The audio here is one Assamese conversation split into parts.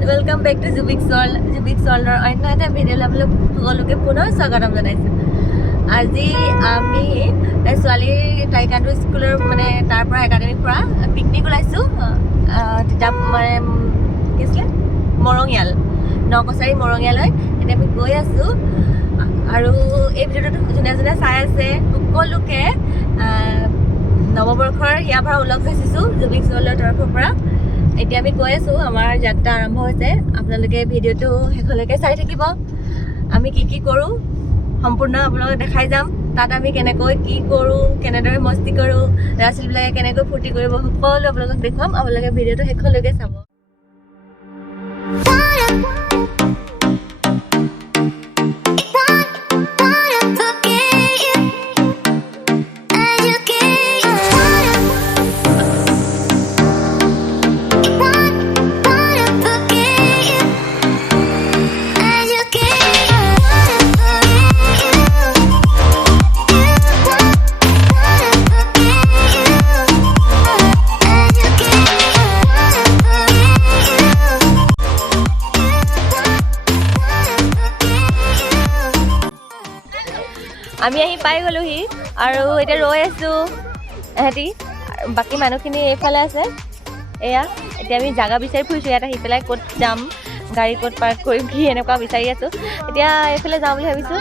এভৰিৱান ৱেলকাম বেক টু জুবিক ৱৰ্ল্ডৰ অন্য এটা ভিডিঅ'লৈ আপোনালোক সকলোকে পুনৰ স্বাগতম জনাইছোঁ। আজি আমি ছোৱালীৰ স্কুলৰ মানে তাৰ পৰা একাডেমীৰ পৰা পিকনিক ওলাইছোঁ। তেতিয়া মানে কি আছিলে মৰঙীয়াল নকছাৰী মৰঙীয়ালৈ এতিয়া আমি গৈ আছোঁ। আৰু এই ভিডিঅ'টো যোনে যোনে চাই আছে সকলোকে নৱবৰ্ষৰ হিয়া ভৰা ওলগ যাচিছোঁ জুবিক ৱৰ্ল্ডৰ তৰফৰ পৰা। এতিয়া আমি গৈ আছোঁ, আমাৰ যাত্ৰা আৰম্ভ হৈছে। আপোনালোকে ভিডিঅ'টো শেষলৈকে চাই থাকিব। আমি কি কৰোঁ সম্পূৰ্ণ আপোনালোকক দেখাই যাম। তাত আমি কেনেকৈ কি কৰোঁ, কেনেদৰে মস্তি কৰোঁ, ল'ৰা ছোৱালীবিলাকে কেনেকৈ ফূৰ্তি কৰিব, সকলো আপোনালোকক দেখুৱাম। আপোনালোকে ভিডিঅ'টো শেষলৈকে চাব। আমি আহি পাই গ'লোহি আৰু এতিয়া ৰৈ আছোঁ। এহেঁতি বাকী মানুহখিনি এইফালে আছে। এয়া এতিয়া আমি জাগা বিচাৰি ফুৰিছোঁ। ইয়াত আহি পেলাই ক'ত যাম, গাড়ী ক'ত পাৰ্ক কৰিম, কি এনেকুৱা বিচাৰি আছোঁ। এতিয়া এইফালে যাওঁ বুলি ভাবিছোঁ।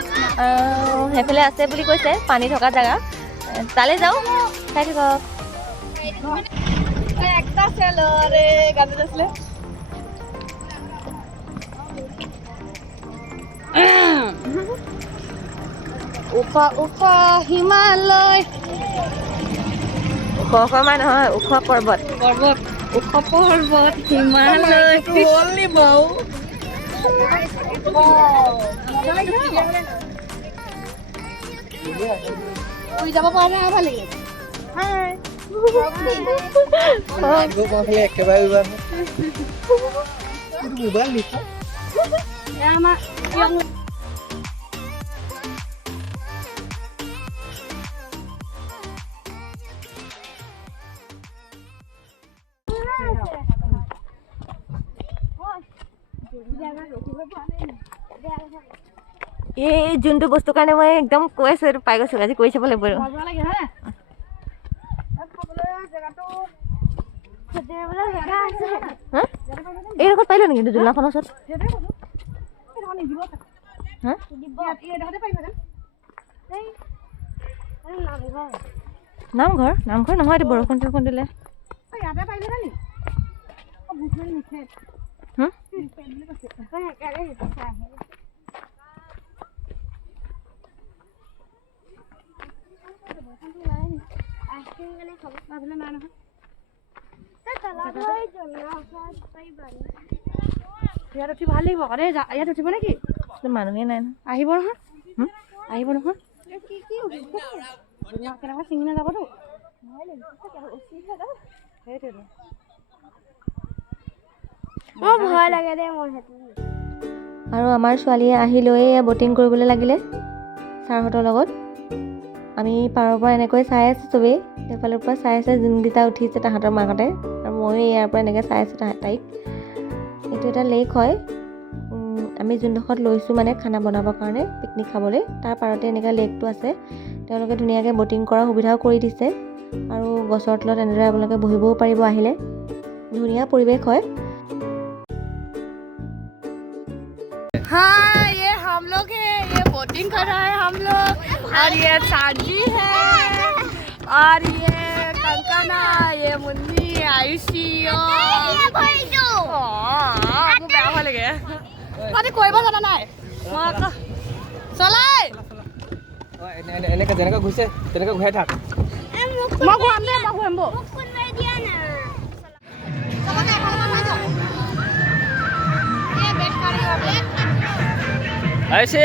সেইফালে আছে বুলি কৈছে পানী থকা জেগা, তালৈ যাওঁ। চাই থাকক। ওখ হিমালয়, ওখ নহয়, ওখ পৰ্বত ওখ পৰ্বত হিমালয় যাব পৰা নাই। ভাল লাগে এই যোনটো বস্তুৰ কাৰণে মই একদম কৈ আছোঁ, এইটো পাই গৈছোঁ। আজি কৰি চাব লাগিব। এই লগত পাৰিলো নেকি জোলাখনৰ ওচৰত? নামঘৰ নহয়, এইটো বৰষুণ চৰষুণ দিলে। ইয়াত উঠি ভাল লাগিব আকৌ দেই। ইয়াত উঠিব নেকি? মানুহে নাই নহয়। আহিব নহয়। কেনেকুৱা চিঙি নাযাবতো। সেইটোৱেতো ভয় লাগে দেই মোৰ। আৰু আমাৰ ছোৱালীয়ে আহি লৈ বটিং কৰিবলৈ লাগিলে ছাৰহঁতৰ লগত। আমি পাৰৰ পৰা এনেকৈ চাই আছোঁ চবেই। সেইফালৰ পৰা চাই আছে যোনকেইটা উঠিছে তাহাঁতৰ মাকতে, আৰু ময়ো ইয়াৰ পৰা এনেকৈ চাই আছোঁ তাইক। এইটো এটা লেক হয়। আমি যোনডোখৰত লৈছোঁ মানে খানা বনাবৰ কাৰণে পিকনিক খাবলৈ, তাৰ পাৰতে এনেকৈ লেকটো আছে। তেওঁলোকে ধুনীয়াকৈ বটিং কৰাৰ সুবিধাও কৰি দিছে। আৰু গছৰ তলত এনেদৰে আপোনালোকে বহিবও পাৰিব আহিলে। ধুনীয়া পৰিৱেশ হয়। हाँ, ये हम लोग है, ये बोटिंग कर रहा है हम लोग, और ये साजी है, और ये कंकना, ये मुन्नी, आयुषी, बेया हो लगे। अरे कोई बात नहीं चलाई এনেকে যেনেকৈ ঘুৰিছে তেনেকৈ ঘূৰাই থাক। মই ঘূৰাম দে, মই ঘূৰাম বৌ। ऐसे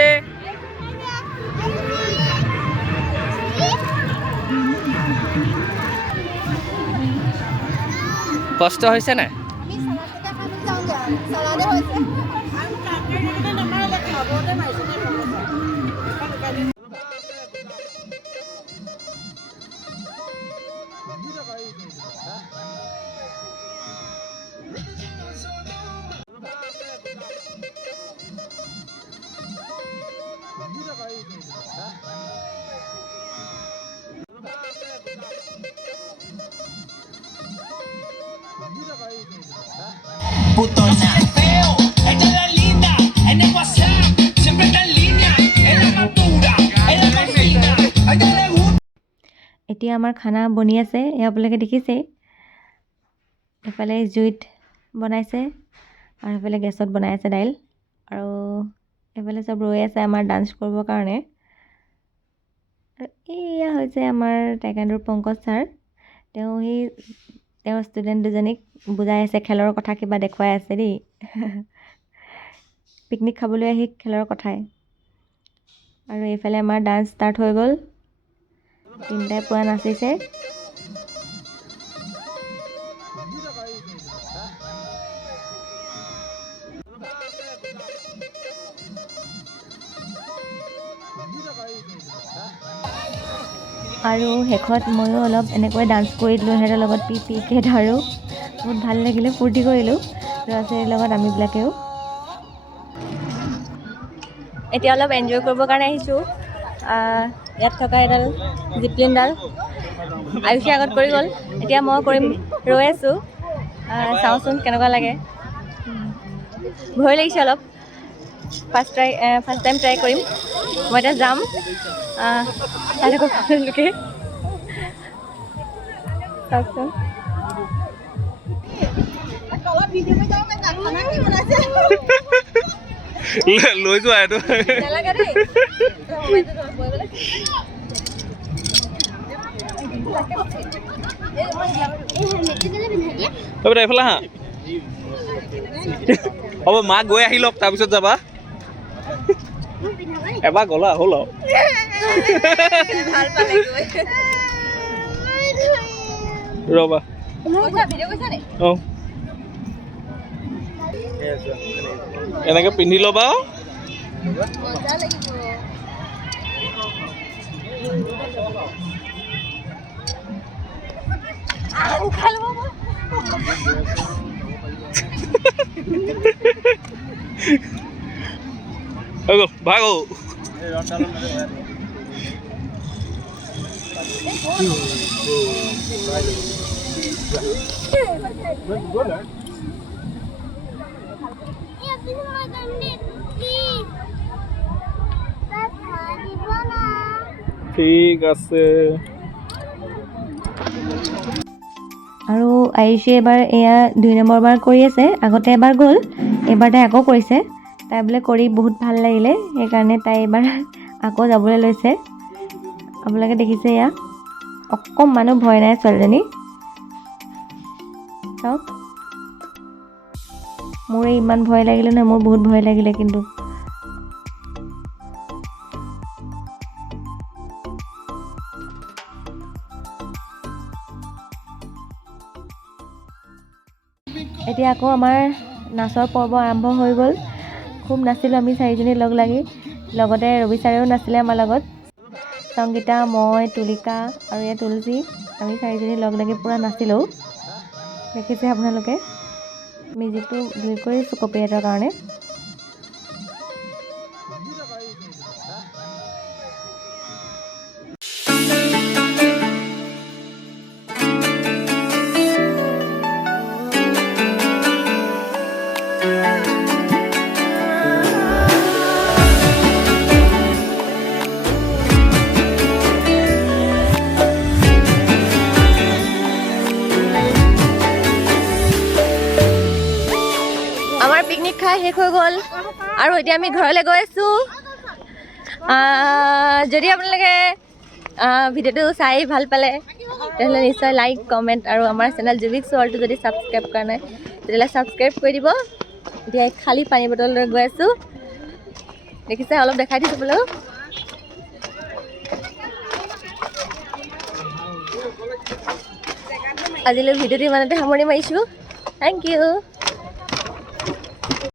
কষ্ট হৈছে নাই? putona. Feo, esta es la linda, en el WhatsApp, siempre está en línea, en la madura, en la cocina, a ella le gusta. এতিয়া আমাৰ খানা বনি আছে, এয়া আপোনালোকে দেখিছেই। এফালে জুইত বনাইছে আৰু এফালে গেছত বনাই আছে দাইল, আৰু এফালে চব ৰৈ আছে আমাৰ ডান্স কৰিবৰ কাৰণে। আৰু এয়া হৈছে আমাৰ টাইকাণ্ডোৰ পংকজ ছাৰ। তেওঁৰ ষ্টুডেণ্ট দুজনীক বুজাই আছে, খেলৰ কথা কিবা দেখুৱাই আছে দেই। পিকনিক খাবলৈ আহি খেলৰ কথাই। আৰু এইফালে আমাৰ ডান্স ষ্টাৰ্ট হৈ গ'ল, তিনিটাই পূৰা নাচিছে। আৰু শেষত ময়ো অলপ এনেকৈ ডান্স কৰি দিলোঁ সিহঁতৰ লগত পিকে ধৰোঁ। বহুত ভাল লাগিলে, ফূৰ্তি কৰিলোঁ ল'ৰা ছোৱালীৰ লগত আমিবিলাকেও। এতিয়া অলপ এনজয় কৰিবৰ কাৰণে আহিছোঁ। ইয়াত থকা এডাল জিপলিনডাল আয়ুষে আগত কৰি গ'ল, এতিয়া মই কৰিম, ৰৈ আছোঁ। চাওঁচোন কেনেকুৱা লাগে। ভয় লাগিছে অলপ, ফাৰ্ষ্ট টাইম ট্ৰাই কৰিম। মই এতিয়া যাম, চাই থাকক আপোনালোকে, চাওকচোন। লৈ যোৱা এইটো এইফালে হা হ'ব, মা গৈ আহি লওক তাৰপিছত যাবা। এবাৰ গ'লা হ'ল আৰু ৰ'বা। অঁ এনেকৈ পিন্ধি ল'বা আৰু ভাগো। ঠিক আছে। আৰু আয়ুষে এবাৰ এয়া 2 নম্বৰ বাৰ কৰি আছে, আগতে এবাৰ গ'ল, এইবাৰ তাই আকৌ কৰিছে। তাই বোলে কৰি বহুত ভাল লাগিলে, সেইকাৰণে তাই এইবাৰ আকৌ যাবলৈ লৈছে। আপোনালোকে দেখিছে এয়া, অকণমানো ভয় নাই ছোৱালীজনী, চাওক। মোৰ ইমান ভয় লাগিলে নহয়, মোৰ বহুত ভয় লাগিলে কিন্তু। এতিয়া আকৌ আমাৰ নাচৰ পৰ্ব আৰম্ভ হৈ গ'ল। খুব নাচিলোঁ আমি চাৰিজনী লগ লাগি, লগতে ৰবি ছাৰেও নাছিলে আমাৰ লগত। সংগীতা, মই, তুলিকা আৰু এয়া তুলসী, আমি চাৰিজনী লগ লাগি পূৰা নাচিলোঁ। দেখিছে আপোনালোকে, মিউজিকটো ডিলিট কৰি দিছোঁ কপিৰাইটৰ কাৰণে। আমাৰ পিকনিক খাই শেষ হৈ গ'ল আৰু এতিয়া আমি ঘৰলৈ গৈ আছোঁ। যদি আপোনালোকে ভিডিঅ'টো চাই ভাল পালে তেতিয়াহ'লে নিশ্চয় লাইক, কমেণ্ট আৰু আমাৰ চেনেল জুবিক্স ৱৰ্ল্ডটো যদি ছাবস্ক্ৰাইব কৰা নাই তেতিয়াহ'লে ছাবস্ক্ৰাইব কৰি দিব। এতিয়া খালী পানী বটল লৈ গৈ আছোঁ, দেখিছে, অলপ দেখাই দিছোঁ বোলো। আজিলৈ ভিডিঅ'টো ইমানতে সামৰণি মাৰিছোঁ। Thank U.